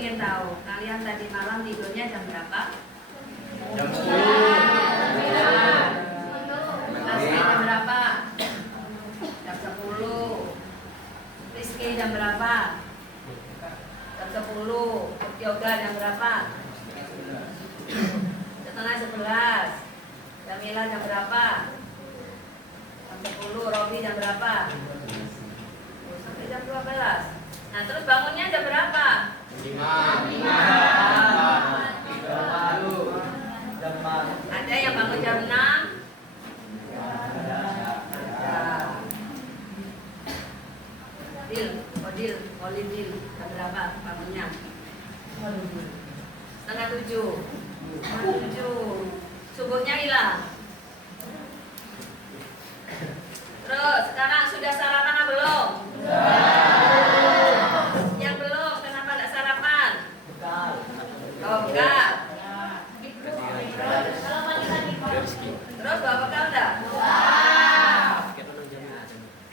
ingin tahu, kalian tadi malam tidurnya jam berapa? Jam 10. Rizky jam berapa? Jam 10. Rizky jam berapa? Jam 10. Yoga jam berapa? Setengah 11. Jamila jam berapa? Jam 10. Robi jam berapa? Sampai jam 12. Nah, terus bangunnya jam berapa? 5. Ada yang bangun jam 6? Odil, jam berapa bangunnya? Setengah 7. Subuhnya hilang. Terus sekarang sudah sarapan apa belum? Yang belum, kenapa tidak sarapan? Oh, enggak. Terus bawa bekal enggak?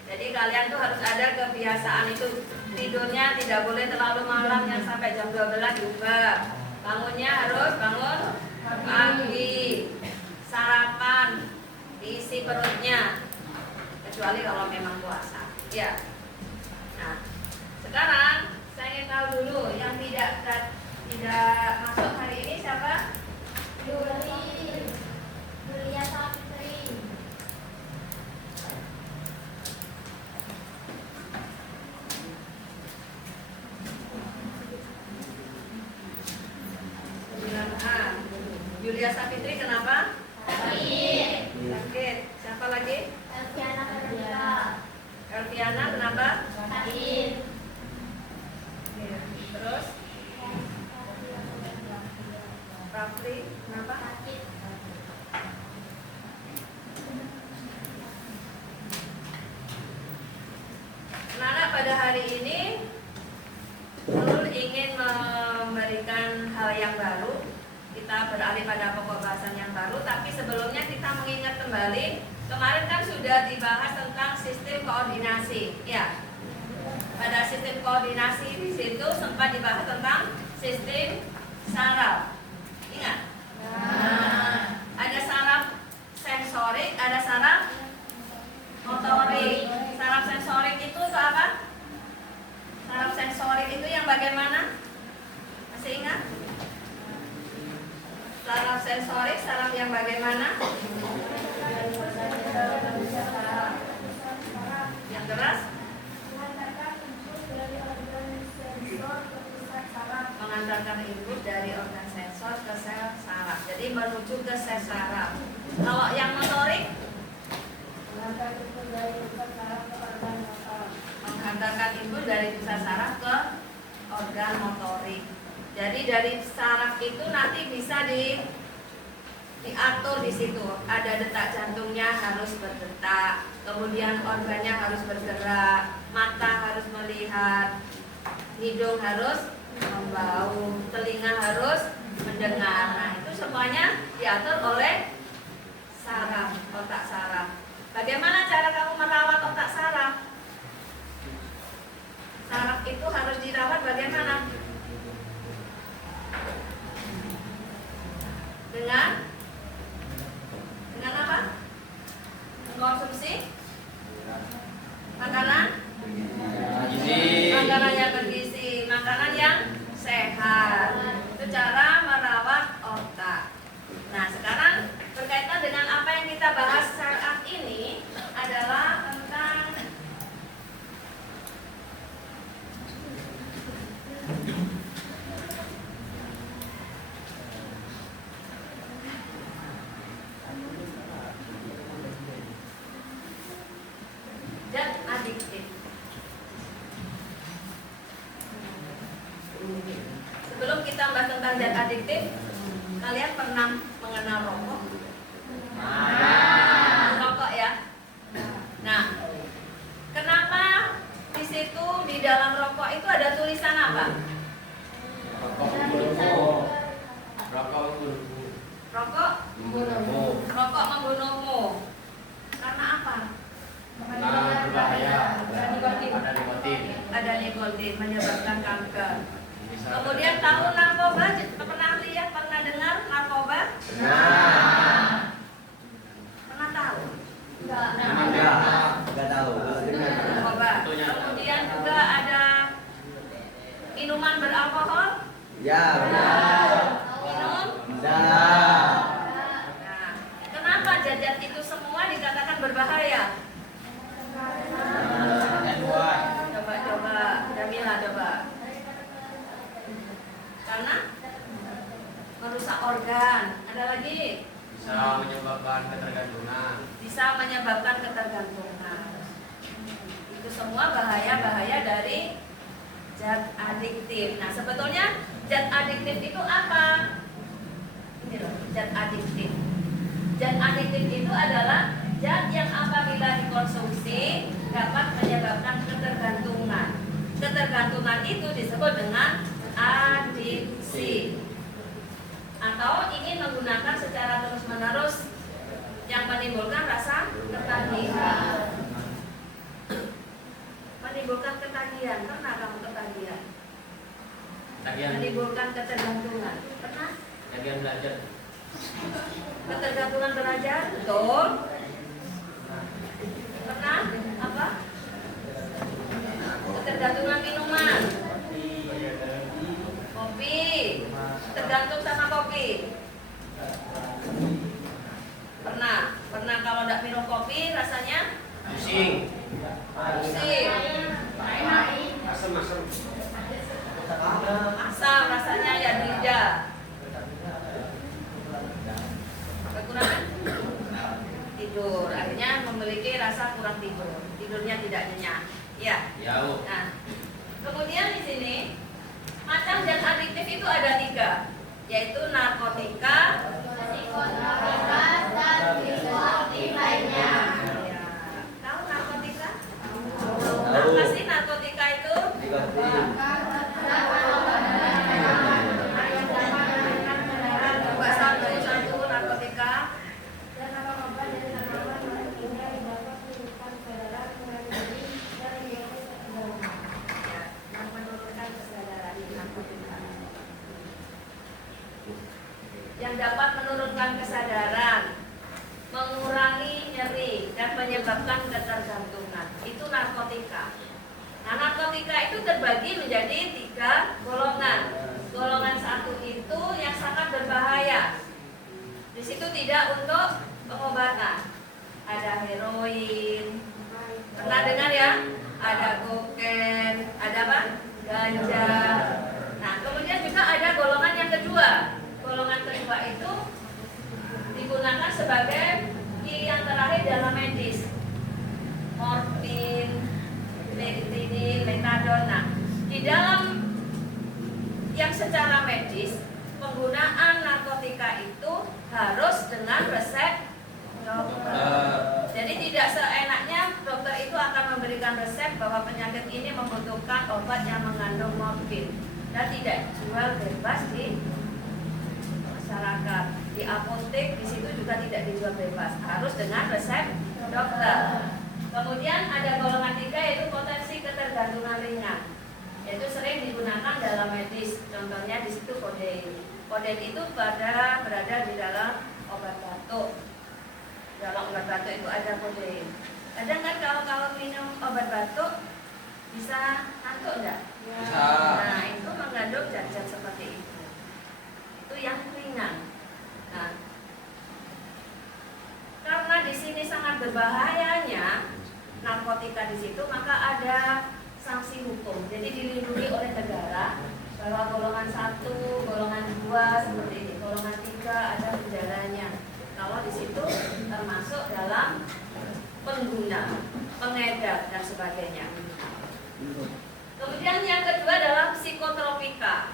Jadi kalian tuh harus ada kebiasaan itu, tidurnya tidak boleh terlalu malam yang sampai jam 12 juga. Bangunnya harus bangun pagi, sarapan, diisi perutnya, kecuali kalau memang puasa. Ya. Nah, sekarang saya ingin tahu dulu yang tidak masuk hari ini siapa? Yulia Sapitri. Yulia Sapitri kenapa? Sakit. Siapa lagi? Elviana Karolina. Elviana kenapa? Sakit. Terus Rafli kenapa? Sakit. Nana pada hari ini Nurul ingin memberikan hal yang baru. Kita beralih pada pokok bahasan yang baru, tapi sebelumnya kita mengingat kembali kemarin kan sudah dibahas tentang sistem koordinasi, ya. Pada sistem koordinasi di situ sempat dibahas tentang sistem saraf. Ingat? Ada saraf sensorik, ada saraf motorik. Saraf sensorik itu apa? Saraf sensorik itu yang bagaimana? Masih ingat? Saraf sensorik, saraf yang bagaimana? Yang keras? Mengantarkan input dari organ sensor ke sel saraf. Jadi menuju ke sel saraf. Kalau yang motorik? Menghantarkan input dari pusat saraf ke organ motorik. Jadi dari saraf itu nanti bisa diatur di situ. Ada detak jantungnya harus berdetak, kemudian organnya harus bergerak, mata harus melihat, hidung harus membau, telinga harus mendengar. Nah, itu semuanya diatur oleh saraf, otak saraf. Bagaimana cara kamu merawat otak saraf? Saraf itu harus dirawat bagaimana? Dengan apa? Mengkonsumsi makanan yang bergizi, makanan yang sehat. Itu cara merawat otak. Nah, sekarang berkaitan dengan apa yang kita bahas saat ini adalah tentang zat adiktif. Sebelum kita bahas tentang zat adiktif, kalian pernah mengenal rokok? Rokok ya. Nah, kenapa di situ di dalam rokok itu ada tulisan apa? Rokok membunuhmu. Karena apa? Berbahaya. Ada nikotin. Ada nikotin menyebabkan kanker. Kemudian Ya, benar. Minum? Benar. Nah, kenapa zat-zat itu semua dikatakan berbahaya? Coba, Jamila coba. Karena merusak organ. Ada lagi? Bisa menyebabkan ketergantungan. Bisa menyebabkan ketergantungan. Itu semua bahaya-bahaya dari zat adiktif. Nah, sebetulnya zat adiktif itu apa? Ini loh, zat adiktif. Zat adiktif itu adalah zat yang apabila dikonsumsi dapat menyebabkan ketergantungan. Ketergantungan itu disebut dengan adiksi. Atau ingin menggunakan secara terus-menerus yang menimbulkan rasa ketagihan. Menimbulkan ketagihan. Pernah kamu ketagihan? Menimbulkan ketergantungan. Pernah? Bagian belajar. Ketergantungan belajar, betul. Pernah? Apa? Ketergantungan minuman. Kopi. Tergantung sama kopi. Pernah? Pernah kalau tidak minum kopi rasanya? Pusing. Pusing. Asam-asam. Asam rasanya ya di lidah. Kekurangan tidur, akhirnya memiliki rasa kurang tidur, tidurnya tidak nyenyak. Ya. Jauh. Nah, kemudian di sini macam zat adiktif itu ada 3, yaitu narkotika, Psikotropika, dan psikoaktif lainnya. ya. Tahu narkotika? Tahu. Apa sih narkotika itu? Nikotin. Coba satu narkotika. Ya, yang menurunkan kesadaran narkotika. Yang dapat menurunkan kesadaran, mengurangi nyeri dan menyebabkan ketergantungan. Itu narkotika. Nah, narkotika itu terbagi menjadi 3 golongan. Golongan 1 itu yang sangat berbahaya. Di situ tidak untuk pengobatan. Ada heroin, pernah dengar ya? Ada kokain, ada apa? Ganja. Nah, kemudian juga ada golongan yang kedua. Golongan kedua itu digunakan sebagai yang terakhir dalam medis. Morfin, metadon, metadon. Nah, di dalam yang secara medis penggunaan narkotika itu harus dengan resep dokter. Jadi tidak seenaknya dokter itu akan memberikan resep bahwa penyakit ini membutuhkan obat yang mengandung morfin dan tidak jual bebas di masyarakat. Di apotek di situ juga tidak dijual bebas, harus dengan resep dokter. Kemudian ada golongan 3 yaitu potensi ketergantungan ringan. Itu sering digunakan dalam medis, contohnya di situ kodein. Kodein itu berada di dalam obat batuk. Dalam obat batuk itu ada kodein. Kadang kan kalau minum obat batuk bisa ngantuk enggak? Bisa. Nah, itu mengandung zat-zat seperti itu. Itu yang ringan. Nah, karena di sini sangat berbahayanya narkotika di situ, maka ada sanksi hukum. Jadi dilindungi oleh negara bahwa golongan 1, golongan 2 seperti ini, golongan 3 ada penjaranya. Kalau di situ termasuk dalam pengguna, pengedar dan sebagainya. Kemudian yang kedua adalah psikotropika.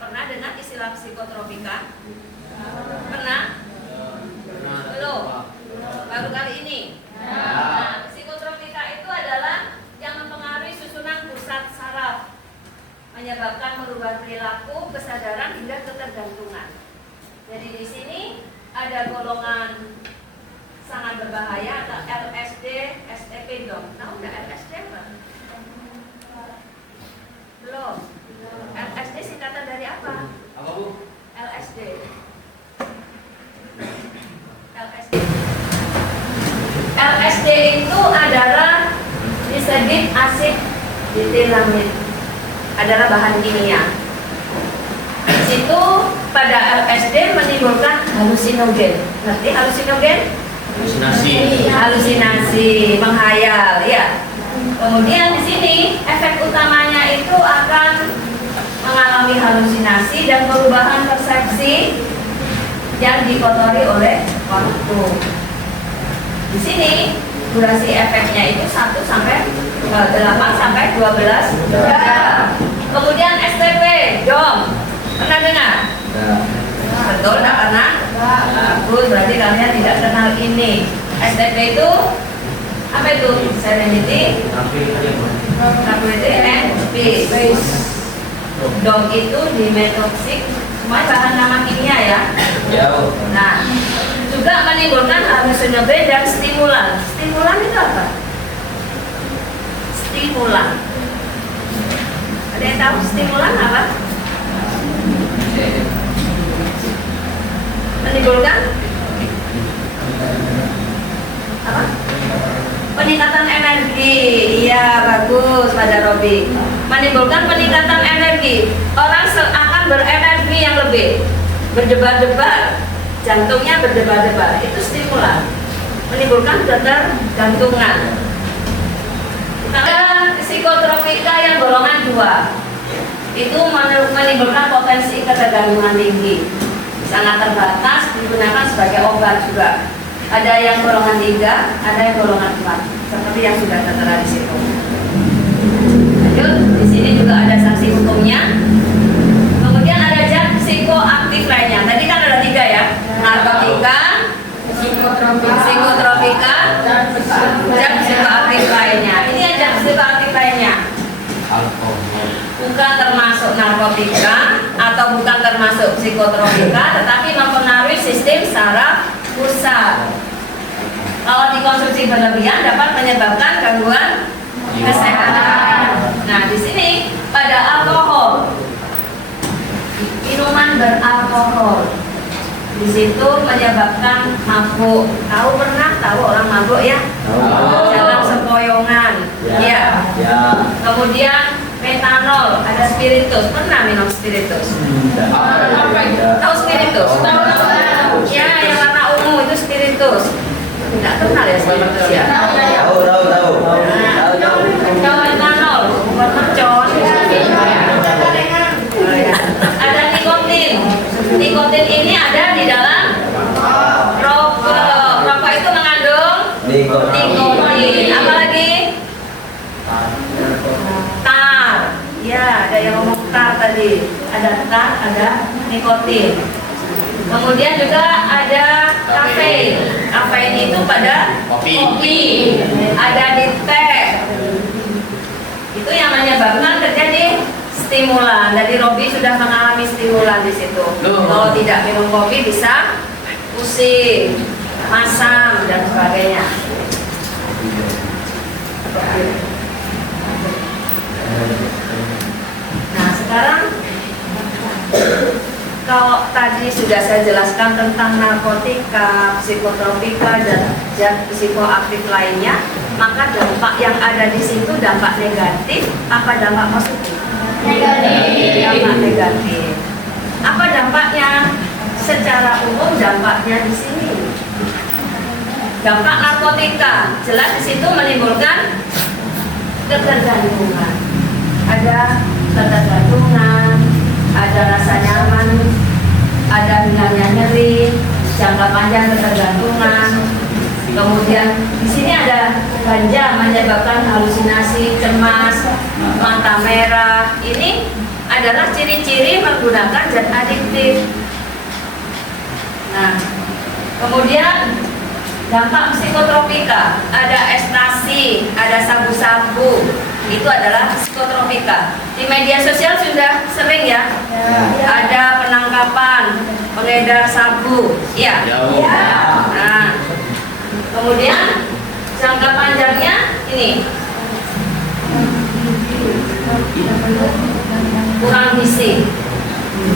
Pernah dengar istilah psikotropika? Pernah? Belum? Baru kali ini? Nah, psikotropika itu adalah yang mempengaruhi susunan pusat saraf, menyebabkan merubah perilaku, kesadaran hingga ketergantungan. Jadi di sini ada golongan sangat berbahaya atau LSD, STP dong. Tahu nggak LSD apa? Belum. LSD singkatan dari apa? Apa Bu? LSD. LSD. LSD itu adalah disedit asid ditilamid. adalah bahan kimia. Di situ pada LSD menimbulkan halusinogen. Ngerti halusinogen? Halusinasi, menghayal, ya. Kemudian di sini efek utamanya itu akan mengalami halusinasi dan perubahan persepsi yang dikotori oleh waktu. Di sini durasi efeknya itu 1 sampai 8 sampai 12 jam. Kemudian STP, Dom, pernah dengar? Betul, tak pernah? Bagus, berarti kalian tidak kenal ini. STP itu apa itu? Serenity, Tranquility, and Peace. Dom itu dimetoksik, semua bahan nama kimia ya. Nah, juga menimbulkan halusinogen dan stimulan. Stimulan itu apa? Stimulan. Ada yang tahu stimulan apa? Menimbulkan apa? Peningkatan energi. Iya, bagus pada Robi. Menimbulkan peningkatan energi. Orang akan berenergi yang lebih, berdebar-debar, jantungnya berdebar-debar. Itu stimulan. Menimbulkan ketergantungan. Ada psikotropika yang golongan 2. Itu menimbulkan potensi ketergantungan tinggi. Sangat terbatas, digunakan sebagai obat juga. Ada yang golongan 3, ada yang golongan 4, seperti yang sudah tertera di situ. Lanjut, di sini juga ada sanksi hukumnya. Kemudian ada zat psikoaktif lainnya. Tadi kan ada 3 ya, narkotika, psikotropika, zat psikoaktif lainnya. Ini ada zat psikoaktif lainnya. Bukan termasuk narkotika atau bukan termasuk psikotropika, tetapi mempengaruhi sistem saraf pusat. Kalau dikonsumsi berlebihan dapat menyebabkan gangguan kesehatan. Nah, di sini pada alkohol, minuman beralkohol, di situ menyebabkan mabuk. Tahu orang mabuk ya? Jalan sempoyongan. Ya. Kemudian metanol, ada spiritus. Pernah minum spiritus? Tahu spiritus? Ya, yang warna ungu itu spiritus. Tidak kenal ya spiritus ya? Tahu. Metanol, bukan mercon. Ada nikotin. Nikotin ini ada di dalam rokok. Rokok itu mengandung nikotin. Apa lagi? Tar. Ya, ada yang ngomong tar tadi. Ada tar, ada nikotin. Kemudian juga ada kafein. Kafein itu pada kopi. Ada di teh. Itu yang menyebabkan terjadi stimulan. Jadi Robi sudah mengalami stimulan di situ. Kalau tidak minum kopi bisa pusing, masam dan sebagainya. Nah, sekarang kalau tadi sudah saya jelaskan tentang narkotika, psikotropika, dan zat psikoaktif lainnya, maka dampak yang ada di situ dampak negatif apa dampak positif? Negatif. Dampak negatif. Apa dampaknya? Secara umum dampaknya di sini. Dampak narkotika jelas di situ menimbulkan ketergantungan. Ada ketergantungan, ada rasa nyaman, ada hilangnya nyeri, jangka panjang ketergantungan. Kemudian di sini ada ganja menyebabkan halusinasi, cemas, mata merah. Ini adalah ciri-ciri menggunakan zat adiktif. Nah, kemudian dampak psikotropika, ada ekstasi, ada sabu-sabu. Itu adalah psikotropika. Di media sosial sudah sering ya. Ada penangkapan pengedar sabu. Ya. Nah, kemudian jangka panjangnya ini kurang gizi.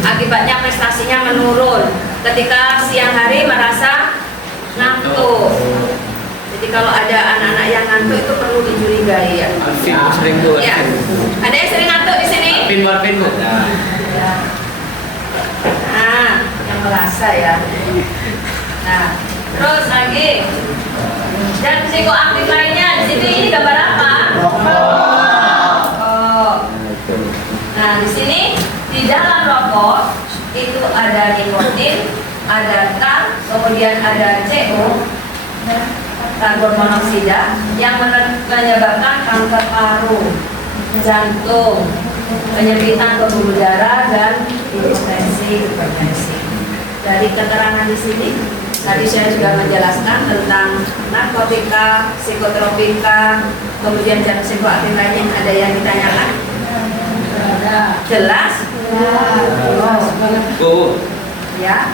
Akibatnya prestasinya menurun. Ketika siang hari merasa ngantuk. Jadi kalau ada anak-anak yang ngantuk itu perlu dicurigai ya. Sering tuh. Ya. Ada yang sering ngantuk di sini? Morfin Bu. Ada. Nah, yang merasa ya. Nah, terus lagi. Dan psikoaktif lainnya di situ ini gambar apa? Oh. Nah, di sini di dalam rokok itu ada nikotin, ada tar, kemudian ada CO, karbon monoksida yang menyebabkan kanker paru, jantung, penyempitan pembuluh darah dan hipertensi. Dari keterangan di sini, tadi saya sudah menjelaskan tentang narkotika, psikotropika, kemudian zat psikoaktif lainnya. Ada yang ditanyakan? Jelas? Bu, Ya.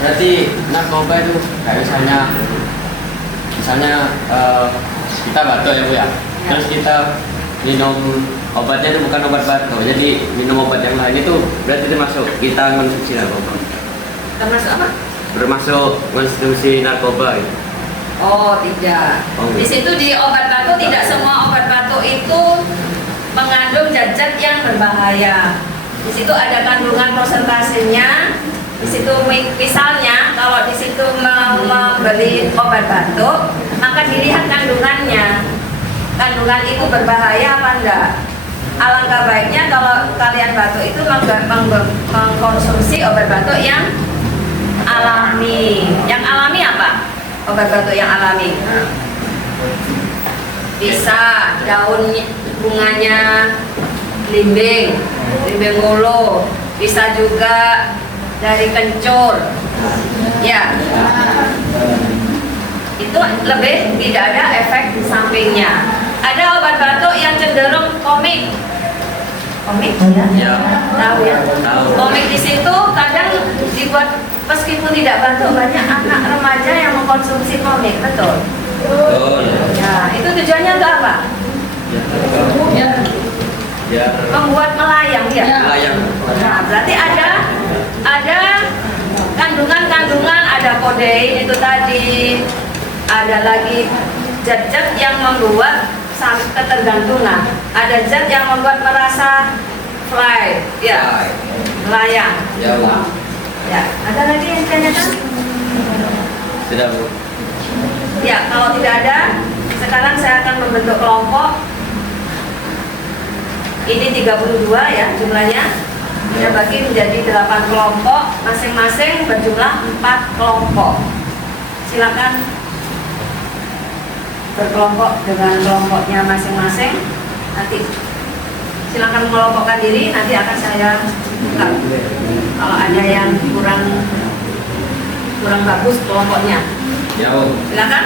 berarti narkoba itu kayak misalnya kita batuk ya Bu ya. Terus kita minum obatnya itu bukan obat batuk, jadi minum obat yang lain itu berarti termasuk kita konsumsi narkoba. Termasuk apa? Termasuk konsumsi narkoba gitu. Oh, tidak. Oh, Di situ di obat batuk tidak semua obat batuk itu mengandung zat-zat yang berbahaya. Di situ ada kandungan prosentasenya. Di situ misalnya kalau di situ mau membeli obat batuk, maka dilihat kandungannya. Kandungan itu berbahaya apa enggak? Alangkah baiknya kalau kalian batuk itu mengkonsumsi obat batuk yang alami. Yang alami apa? Obat batuk yang alami. Bisa daun bunganya limbing ulu, bisa juga dari kencur. Ya. Itu lebih tidak ada efek sampingnya. Ada obat batuk yang cenderung komik. Komik? Ya. Tahu ya? Tahu. Komik di situ kadang dibuat meskipun tidak batuk, banyak anak remaja yang mengkonsumsi komik, betul? Betul. Ya, itu tujuannya untuk apa? Ya. Membuat melayang ya. Melayang. Nah, berarti ada kandungan-kandungan, ada kodein itu tadi, ada lagi zat-zat yang membuat ketergantungan, ada zat yang membuat merasa fly, ya, melayang. Ya Bu. Ya, ada lagi yang ditanyakan? Sudah Bu. Ya, kalau tidak ada, sekarang saya akan membentuk kelompok. Ini 32 ya jumlahnya. Saya bagi menjadi 8 kelompok, masing-masing berjumlah 4 kelompok. Silakan berkelompok dengan kelompoknya masing-masing. Nanti silakan mengelompokkan diri, nanti akan saya buka. Kalau ada yang kurang bagus kelompoknya, Ya Bu. silakan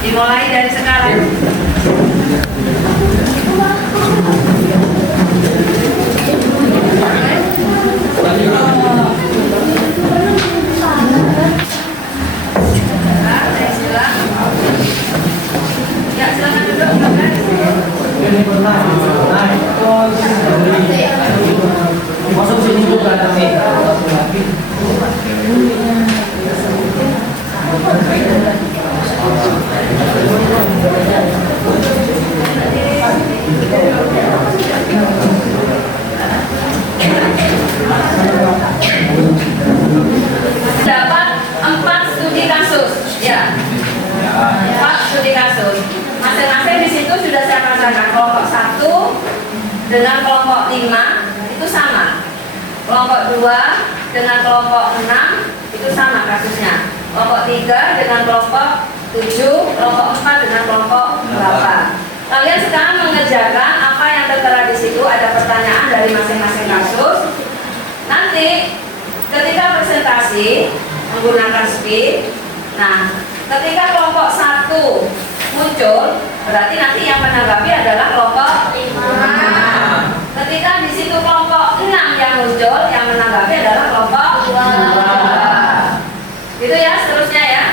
dimulai dari sekarang. Ya, silakan duduk. Masuk sini juga ada nih. Dapat 4 studi kasus, ya. 4 studi kasus. Masing-masing di situ sudah saya pasangkan kelompok 1 dengan kelompok 5 itu sama. Kelompok 2 dengan kelompok 6 itu sama kasusnya. Kelompok 3 dengan kelompok 7, kelompok 4 dengan kelompok 8. Kalian sekarang mengerjakan apa yang tertera di situ, ada pertanyaan dari masing-masing kasus. Nanti ketika presentasi menggunakan speed, nah ketika kelompok 1 muncul, berarti nanti yang menanggapi adalah kelompok 5. Ketika di situ kelompok 6 yang muncul, yang menanggapi adalah kelompok 2. Gitu ya seterusnya ya.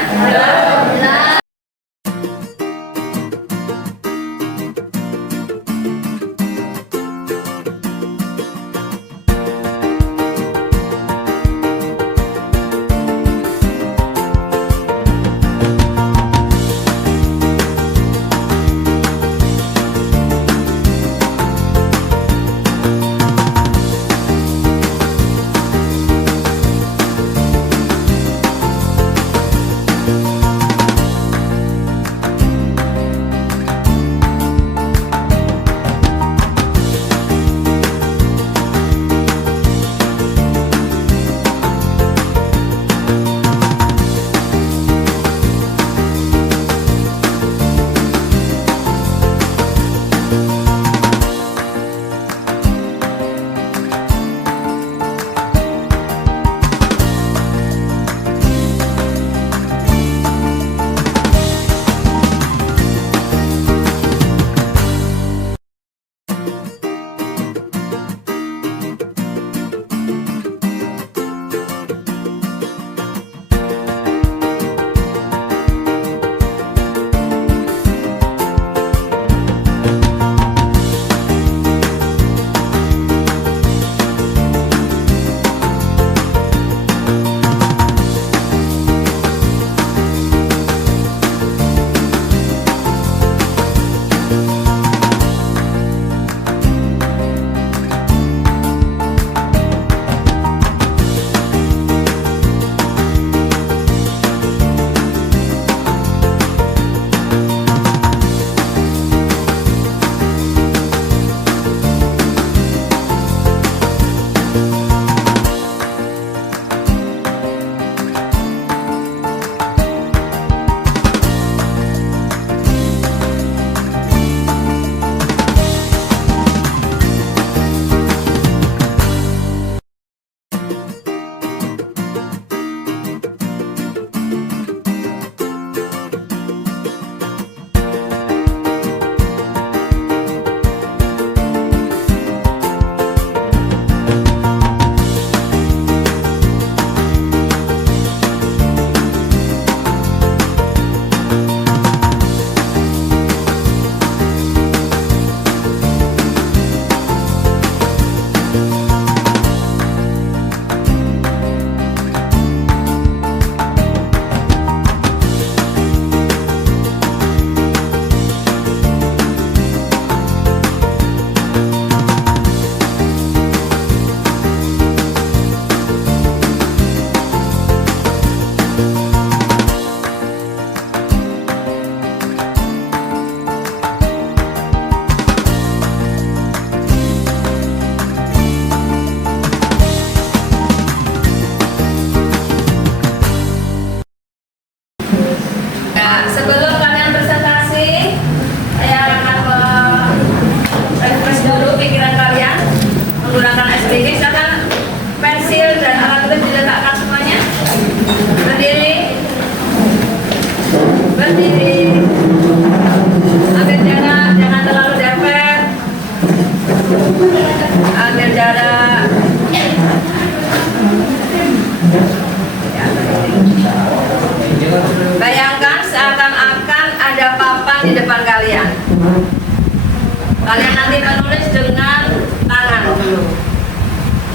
Kalian nanti menulis dengan tangan dulu.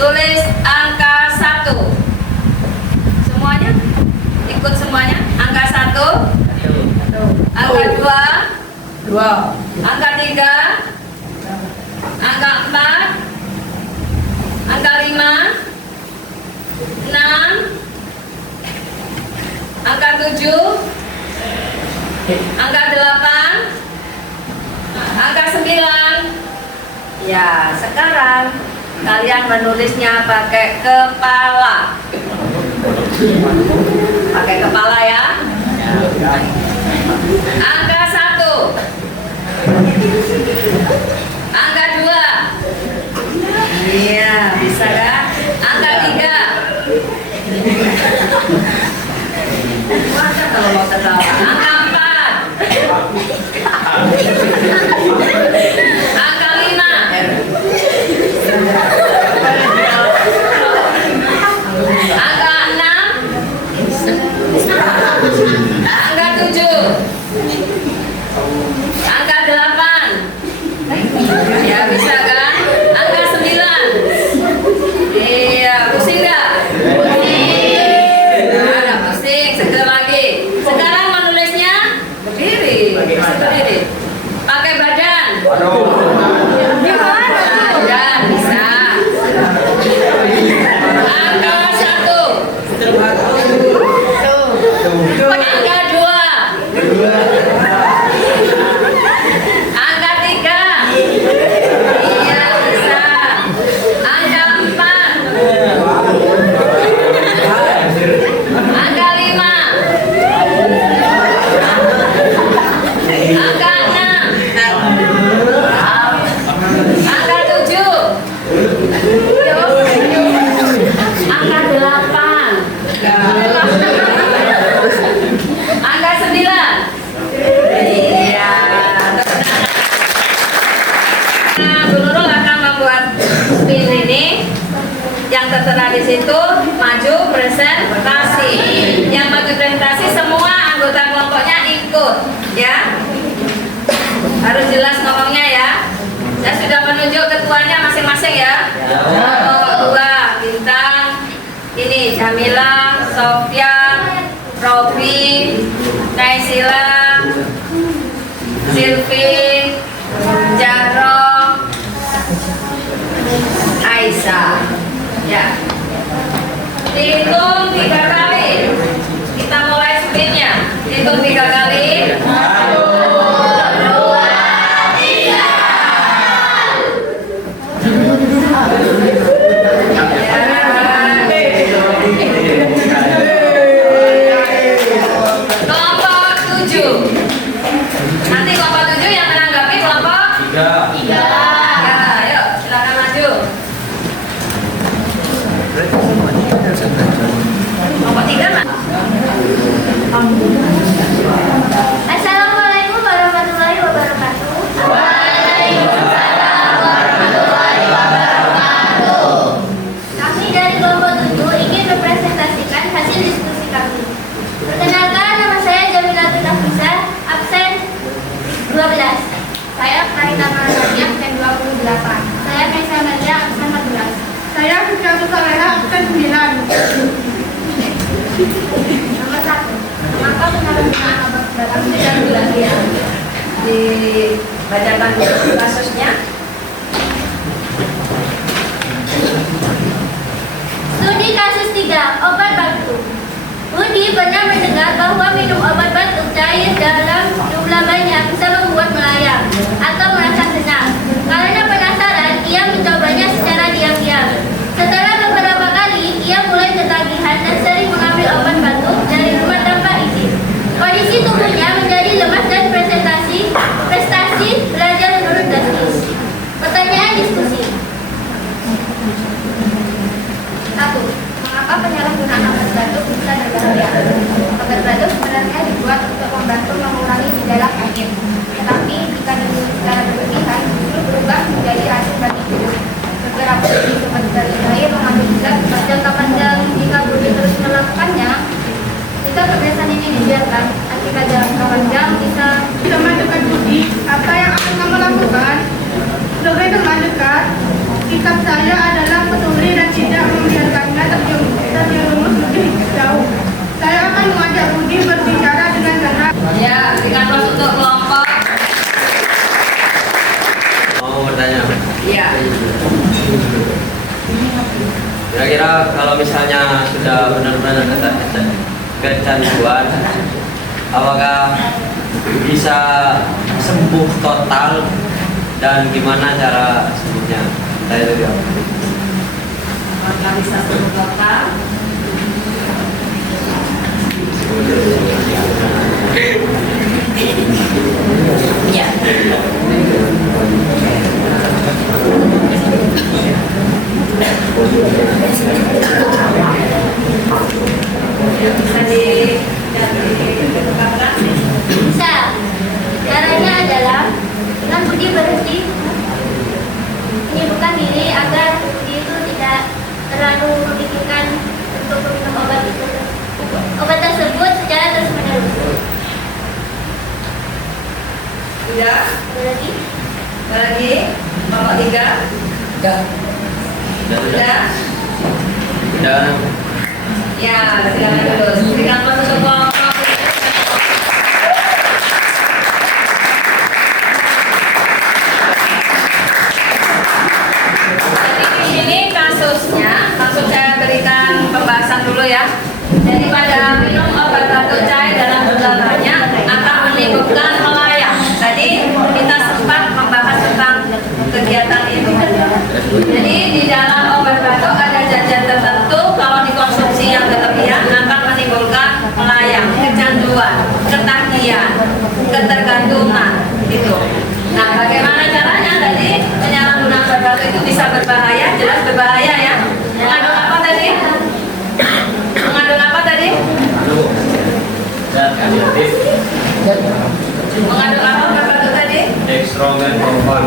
Tulis angka 1. Semuanya? Ikut semuanya. Angka 1, angka 2, angka 3, angka 4, angka 5, 6, angka 7, angka 8, angka 9. Ya, sekarang kalian menulisnya pakai kepala. Pakai kepala ya. Angka 1, angka 2. Iya, bisa kan? Angka 3. Masa kalau mau ketawa. Angka 4. Angka 5. Angka 6. Angka 7. Angka 8. Ya bisa kan? Angka 9. Iya, pusing gak? Nah, pusing, segera lagi. Sekarang menulisnya berdiri. Berdiri. Pakai badan. Badan bisa. Angka 1. Angka 2. Angka 3. Iya bisa. Angka 4. Angka 5. Angka 6. Angka 7. Angka 8. Angka 9. Iya. Nah, Bu Nurul akan membuat spin ini. Yang tertera di situ maju presentasi. Yang maju presentasi semua anggota kelompoknya ikut, ya. Harus jelas ngomongnya ya. Saya sudah menunjuk ketuanya masing-masing ya. Dua Bintang, ini Jamila, Sofyan, Robi, Naisila, Silvi, Jarong, Aisyah. Ya. Dihitung 3 kali. Kita mulai spinnya. Hitung 3 kali. 1, 2, 3. Kelompok 7. Nanti kelompok 7 yang menanggapi kelompok 3. Ya, ayo silakan maju. Kelompok 3 Mas. Assalamualaikum warahmatullahi wabarakatuh. Kami dari kelompok 7 ingin mempresentasikan hasil diskusi kami. Perkenalkan, nama saya Jamila Nafisa, absen 12. Saya Prahita Malasari, absen 28. Saya Mesa Maria, absen 14. Saya Fitria Susalera, absen 9. Nomor 1. Mengapa penyalahgunaan obat batuk tidak dilakukan? Dibacakan kasusnya. Studi kasus 3, obat batuk. Budi pernah mendengar bahwa minum obat batuk cair dalam jumlah banyak bisa membuat melayang atau merasa senang. Karena penasaran, ia mencobanya secara diam-diam. Setelah beberapa kali, ia mulai ketagihan dan sering mengambil obat batuk dari rumah tanpa izin. Kondisi tubuhnya menjadi lemas dan prestasi belajar menurun drastis. Pertanyaan diskusi. 1. Mengapa penyalahgunaan obat batuk bisa berbahaya? Obat batuk sebenarnya dibuat untuk membantu mengurangi gejala sakit. Tetapi jika diminum secara berlebihan, justru berubah menjadi racun bagi tubuh. Beberapa jenis obat berbahaya mengandung zat jangka panjang. Jika Budi terus melakukannya, jika kebiasaan ini dibiarkan, akibat jangka panjang bisa Teman dekat Budi, apa yang akan kamu lakukan? Kira-kira kalau misalnya sudah benar-benar kecanduan, apakah bisa sembuh total dan gimana cara sembuhnya? Saya itu jawab. Apakah bisa sembuh total? Ya. Bisa diungkapkan? Bisa. Caranya adalah dengan Budi berhenti menyibukkan diri agar Budi itu tidak terlalu memikirkan untuk meminum obat tersebut secara terus-menerus. Sudah? Ada lagi? Ada lagi? Bapak 3? Udah. Sudah? Sudah. Ya, silakan terus. Berikan aplaus untuk kelompok. Jadi di sini kasusnya, langsung saya berikan pembahasan dulu ya. Daripada minum obat batuk cair dalam jumlah banyak akan menimbulkan melayang. Tadi kita sempat membahas tentang kegiatan itu. Jadi di dalam obat batuk ada zat-zat tertentu kalau dikonsumsi yang berlebihan akan menimbulkan melayang, kecanduan, ketagihan, ketergantungan itu. Nah, bagaimana caranya tadi penyalahgunaan obat batuk itu bisa berbahaya, jelas berbahaya ya. Mengandung apa tadi? Mengandung apa tadi? Zat adiktif. Mengandung apa obat batuk tadi? Dextromethorphan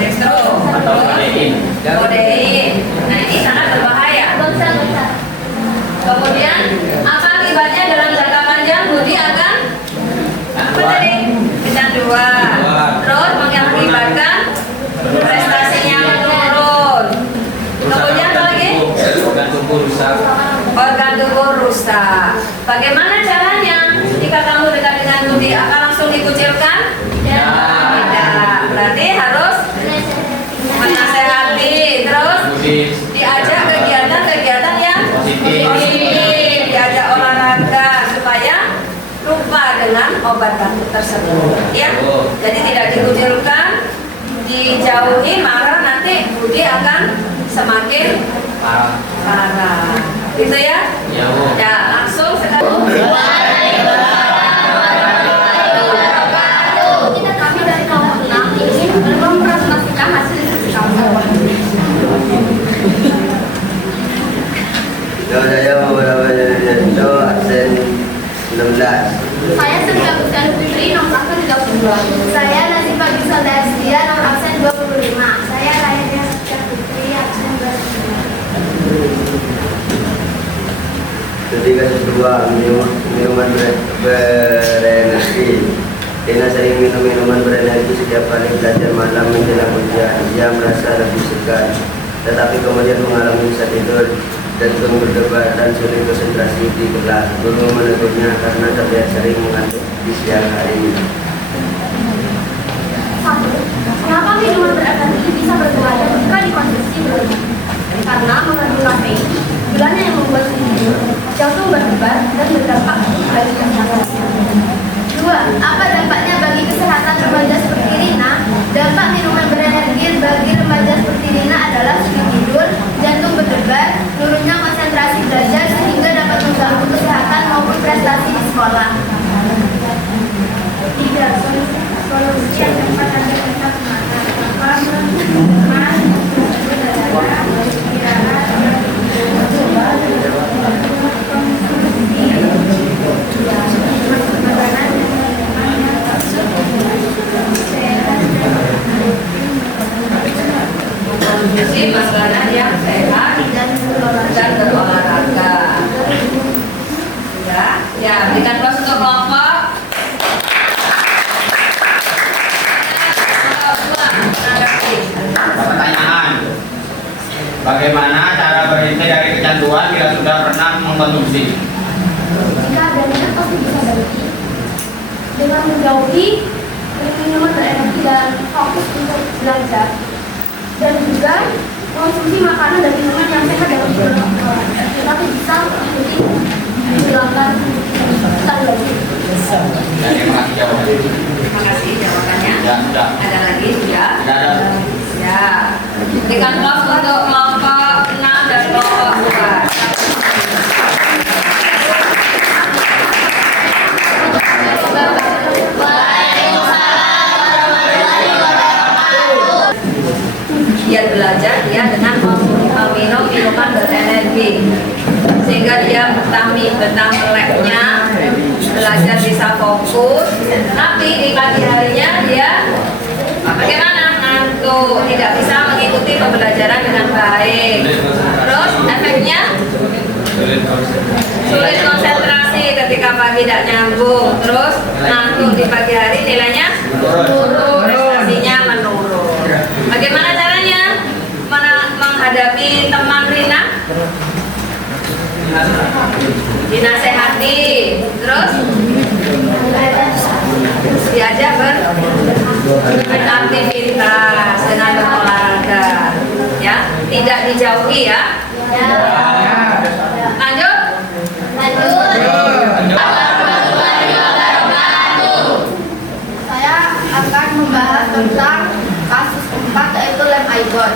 Dextro atau kodein. kodein. Nah, ini sangat berbahaya. Bangsa. Kemudian apa akibatnya dalam jangka panjang? Budi akan apa tadi? Kecanduan. Terus mengakibatkan prestasinya menurun. Kemudian apa lagi? Organ tubuh rusak. Organ tubuh rusak. Bagaimana caranya? Jika kamu dekat dengan Budi, akan langsung dikucilkan? Tidak. Berarti harus menasehati. Terus diajak kegiatan-kegiatan yang positif, diajak olahraga supaya lupa dengan obat batuk tersebut. Ya, jadi tidak dikucilkan, dijauhi, maka nanti Budi akan semakin parah. Gitu ya? Ya, Bu. Ya, langsung sekarang. Kita kami dari kelompok 6 ingin mempresentasikan hasil diskusi kami. Saya beberapa itu absen 16. Saya Sri Agustina Fitri, nomor absen 32. Saya Nazifah Gisel Dastia, nomor absen 25. Saya Raya Putri, absen 29. Jadi kasus 2 minuman berenergi. Tina sering minum minuman berenergi setiap kali belajar malam menjelang ujian. Ia merasa lebih segar, tetapi kemudian mengalami susah tidur, jantung berdebar dan sulit konsentrasi di kelas. Guru menegurnya karena terlihat sering mengantuk di siang hari. 1. Kenapa minuman berenergi bisa berbahaya jika dikonsumsi berlebihan? Karena mengandung kafein, gulanya yang membuat tidur, jantung berdebar dan berdampak bagi kesehatan. 2. Apa dampaknya bagi kesehatan remaja seperti Rina? Dampak minuman berenergi bagi remaja seperti Rina adalah sulit tidur, jantung berdebar, turunnya konsentrasi belajar sehingga dapat mengganggu kesehatan maupun prestasi di sekolah. 3. Solusi yang tepat agar tetap Konsumsi makanan yang sehat dan berolahraga. Ya, berikan aplaus untuk kelompok. Pertanyaan, bagaimana cara berhenti dari kecanduan bila sudah pernah mengkonsumsi? Jika ada minat pasti bisa berhenti dengan menjauhi minuman berenergi dan fokus untuk belajar, dan juga konsumsi makanan dan minuman yang sehat dalam jumlah sehingga dia betah meleknya, belajar bisa fokus. Tapi di pagi harinya dia bagaimana? Ngantuk, tidak bisa mengikuti pembelajaran dengan baik. Terus efeknya sulit konsentrasi ketika pagi tidak nyambung. Terus ngantuk di pagi hari, nilainya turun, prestasinya menurun. Bagaimana caranya menghadapi teman Rina? Dinasehati, terus diajak beraktivitas dengan berolahraga, ya, tidak dijauhi ya. Lanjut. Saya akan membahas tentang kasus 4 yaitu lem Aibon.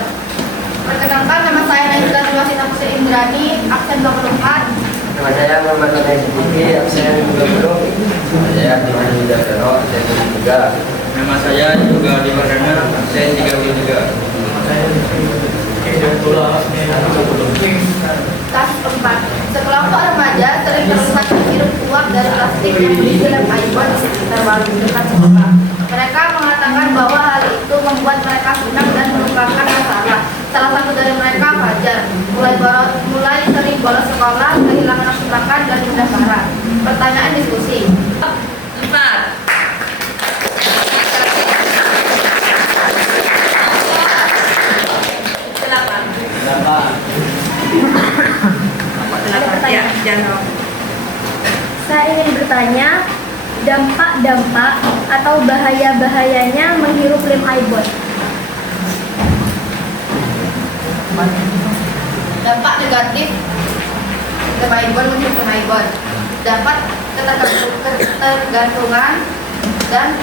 Perkenalkan, nama saya Najla Wasinah Putri Indrani, absen 24. Nama saya Muhammad Nurul Siddiqi, absen 20. Nama saya Abdurrahman Hidayatullah, absen 23. Nama saya juga di Wardana, absen 33. Kasus 4. Sekelompok remaja sering terlihat menghirup uap dari plastik yang berisi lem Aibon di sekitar warung dekat sekolah. Mereka mengatakan bahwa hal itu membuat mereka senang dan melupakan masalah. Salah satu dari mereka Fajar, mulai sering bolos sekolah, kehilangan nafsu makan dan mudah marah. Pertanyaan diskusi. 4. Silakan. Ya, jangan. Saya ingin bertanya, dampak-dampak atau bahaya-bahayanya menghirup lem Aibon. Dampak negatif lem Aibon menghirup lem Aibon dapat ketergantungan dan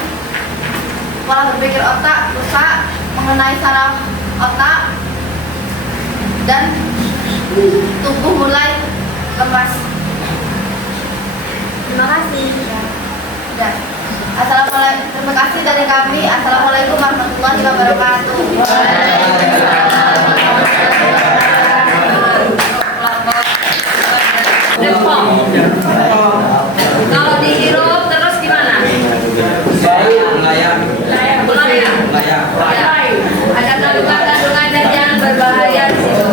pola berpikir otak rusak, mengenai saraf otak dan tubuh mulai lemas. Terima kasih. Ya. Assalamualaikum. Terima kasih dari kami. Assalamualaikum warahmatullahi wabarakatuh. Kalau dihirup terus gimana? Ada kandungan-kandungan yang berbahaya di situ,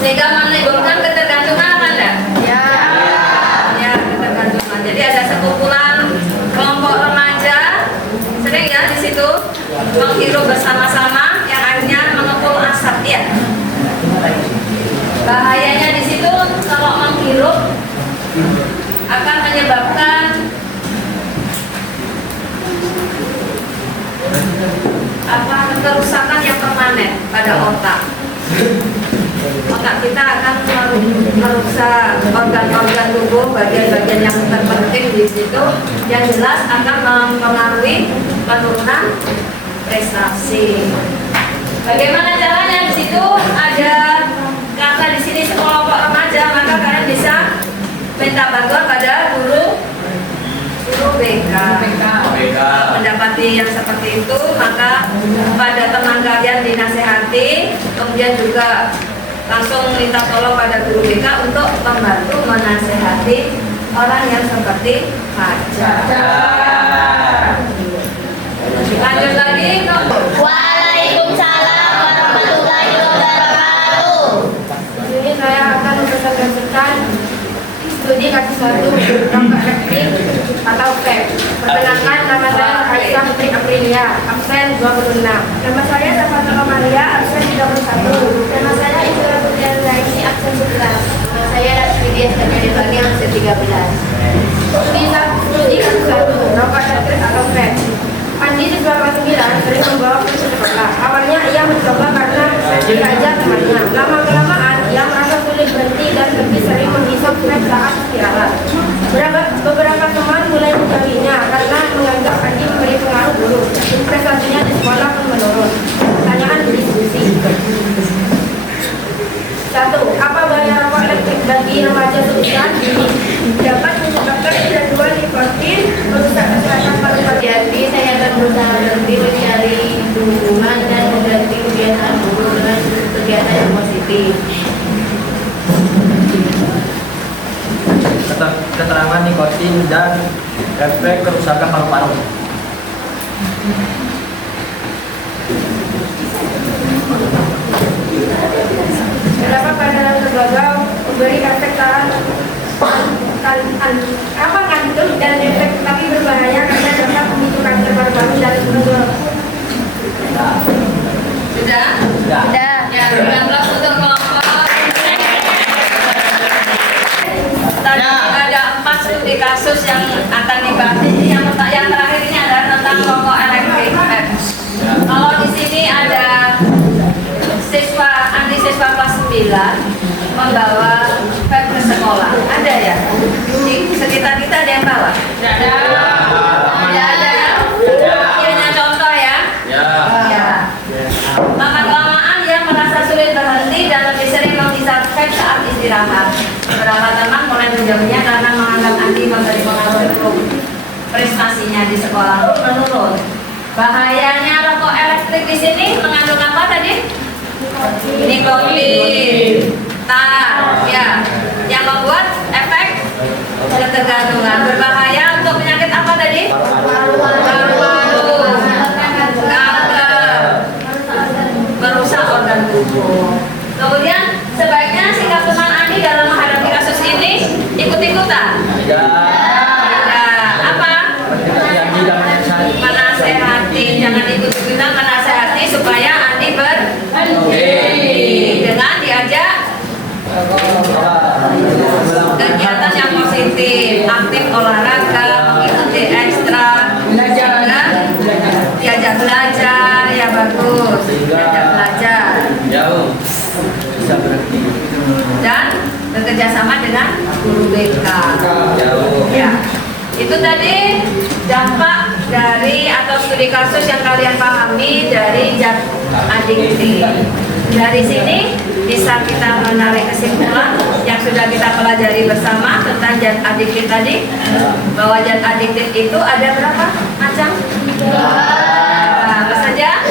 sehingga menimbulkan ketergantungan apa enggak? Ya, ketergantungan. Jadi ada sekumpulan kelompok remaja sering ya di situ menghirup bersama-sama yang akhirnya mengepul asap ya. Bahayanya di situ kalau menghirup akan menyebabkan kerusakan yang permanen pada otak. Otak kita akan merusak organ-organ tubuh, bagian-bagian yang terpenting di situ, yang jelas akan mempengaruhi penurunan prestasi. Bagaimana caranya? Di situ ada kata di sini sekelompok remaja, maka kalian bisa minta bantuan pada guru BK. Mendapati yang seperti itu, maka pada teman kalian dinasehati, kemudian juga langsung minta tolong pada guru BK untuk membantu menasehati orang yang seperti Fajar. Lanjut lagi. Waalaikumsalam warahmatullahi wabarakatuh. Ini saya akan mempresentasikan studi kasus 1 dampak elektrik atau PEP. Perkenalkan, nama saya Aisyah Putri Aprilia, absen 26. Nama saya Safata Kamalia, absen 31. Nama saya Isra Putri Laini, absen 11. Nama saya Rasmidia Sejadi Bani, absen 13. Studi kasus 1 dampak elektrik atau PEP. Andi siswa kelas 9 sering membawa pulsa sekolah. Awalnya ia mencoba karena diajak temannya. Lama-kelamaan ia merasa sulit berhenti dan lebih sering menghisap vape saat istirahat. Beberapa teman mulai menjauhinya karena menganggap Andi memberi pengaruh buruk. Prestasinya di sekolah pun menurun. Pertanyaan diskusi. 1. Apa bahaya rokok elektrik bagi remaja seusia dini? Dapat menyebabkan kecanduan nikotin, merusak kesehatan paru-paru. Jadi saya akan berusaha berhenti mencari dukungan dan mengganti kegiatan buruk dengan kegiatan yang positif. keterangan nikotin dan efek kerusakan paru-paru. Terdapat pada dalam tembakau memberi efek kantuk dan efek tapi berbahaya karena dapat memicu kanker paru-paru dan tumor. Sudah? Sudah. Ya, 19 untuk kelompok. Tadi ada 4 studi kasus yang akan dibahas. Yang terakhir ini adalah tentang rokok elektrik. Kalau di sini ada siswa kelas 9 membawa vape ke sekolah. Ada ya? Di sekitar kita ada yang bawa? Tidak ada. Tidak ada. Ini hanya contoh ya. Ya. Lama kelamaan dia merasa sulit berhenti dan lebih sering menghisap vape saat istirahat. Beberapa teman mulai menjauhnya karena menganggap anti memberi pengaruh buruk. Prestasinya di sekolah pun menurun. Bahayanya rokok elektrik di sini mengandung apa tadi? Nikotin, tar, ya, yang membuat efek ketergantungan. Berbahaya untuk penyakit apa tadi? Paru-paru, kanker, merusak organ tubuh. Kemudian sebaiknya sikap teman Andi dalam menghadapi kasus ini ikut-ikutan. Apa? Menasehati, jangan ikut-ikutan, menasehati supaya Andi dengan diajak kegiatan yang positif, aktif olahraga, mengikuti ekstra, diajak belajar, ya bagus, diajak belajar, dan bekerja sama dengan guru BK. Ya, itu tadi dampak dari atau studi kasus yang kalian pahami dari zat adiktif. Dari sini bisa kita menarik kesimpulan yang sudah kita pelajari bersama tentang zat adiktif tadi, bahwa zat adiktif itu ada berapa macam? Apa saja?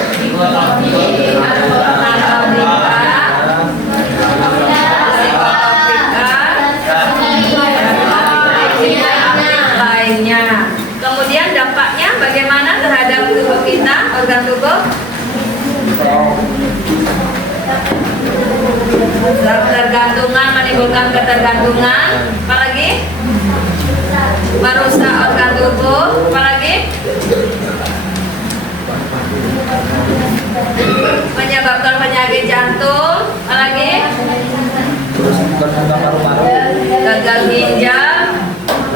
Lainnya. Kemudian dampaknya bagaimana terhadap tubuh kita, organ tubuh? Ketergantungan, menimbulkan ketergantungan. Apalagi? Merusak organ tubuh. Apalagi? Menyebabkan penyakit jantung. Apalagi? Gagal ginjal.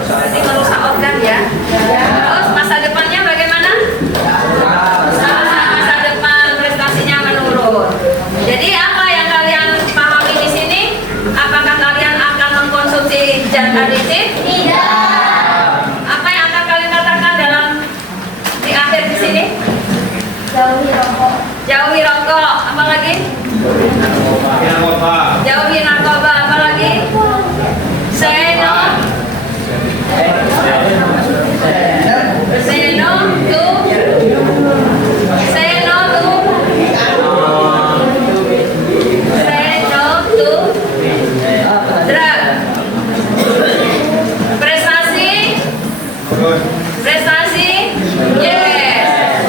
Berarti merusak organ ya. Terus masa depannya bagaimana? Masa depan prestasinya menurun. Jadi apa yang kalian pahami di sini? Apakah kalian akan mengkonsumsi zat adiktif? Tidak. Apa yang akan kalian katakan dalam di akhir di sini? Jauhi rokok. Jauhi rokok. Apa lagi? Jauhi narkoba. Apa lagi? Say no. Say no to. Say no to. Say no to drug. Prestasi. Prestasi. Yes.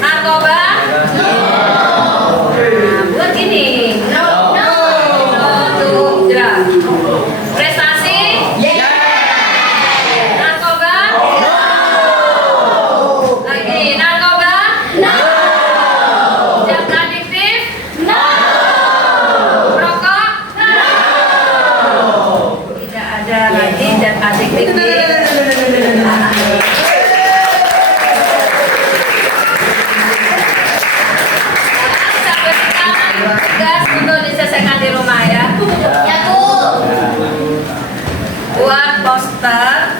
Narkoba. Nah, buat gini. No to drug. Prestasi. Narkoba. Lagi narkoba. Zat adiktif. Rokok. Tidak ada lagi zat adiktif di anak. Sampai sekarang tugas untuk diselesaikan di rumah ya. Ya Bu. Buat poster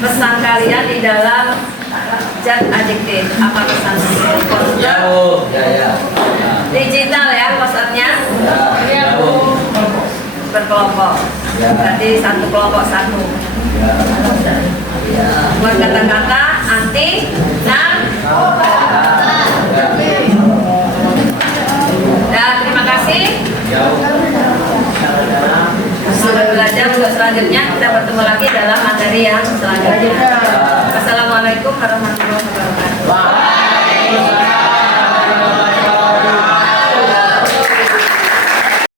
pesan kalian di dalam zat adiktif. Apa pesan poster? Digital ya posternya. Berkelompok. Berarti satu kelompok satu. Buat kata-kata anti narkoba. Dan terima kasih sudah belajar. saja untuk selanjutnya kita bertemu lagi dalam materi yang selanjutnya. Assalamualaikum warahmatullahi wabarakatuh.